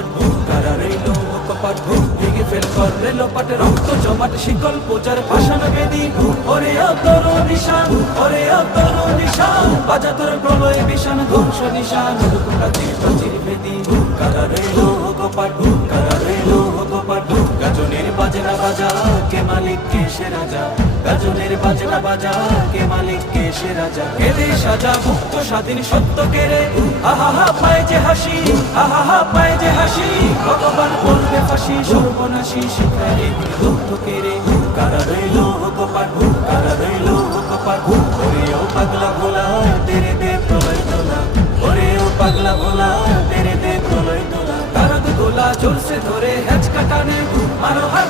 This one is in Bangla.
কপাট কারা রইল কপাট ভেঙে ফেল কর রেল পাটে রক্ত জমাট শিকল পূজার ভাষণ বেদি ওরে অতর নিশান ওরে অতর নিশান বাজা তোর প্রলয় বিশান ধ্বংস নিশান প্রাচীর প্রাচীর বেদি কারা রইল কপাট কারা রইল কপাট গাজনের বাজনা বাজা কে মালিক কে সে রাজা গাজনের বাজনা বাজা কে মালিক কে সে রাজা কেড়ে সাজা মুক্ত স্বাধীন সত্য কেড়ে আহা পায় যে হাসি আহা পায় যে হাসি ভগবান বলবে ফাঁসি সর্বনাশী শিখায় দুঃখ কেড়ে কারা রইল কপাট কারা রইল কপাট ওরেও পাগলা ভোলা তেরে দে প্রলয় তোলা ওরেও পাগলা ভোলা তেরে দে প্রলয় তোলা তারক গোলা জোর সে ধরে হ্যাচ কাটানে মারো হাত